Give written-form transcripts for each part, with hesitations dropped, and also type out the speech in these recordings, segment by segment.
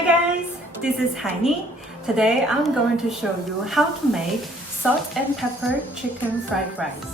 Hi guys, this is Heini. Today I'm going to show you how to make salt and pepper chicken fried rice.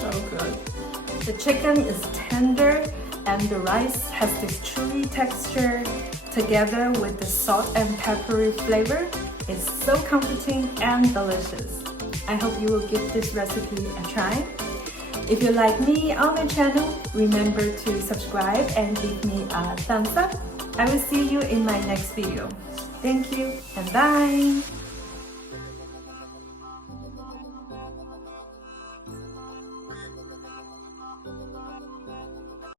So good. The chicken is tender and the rice has this chewy texture together with the salt and peppery flavor. It's so comforting and delicious. I hope you will give this recipe a try. If you like me on my channel, remember to subscribe and give me a thumbs up. I will see you in my next video. Thank you and bye!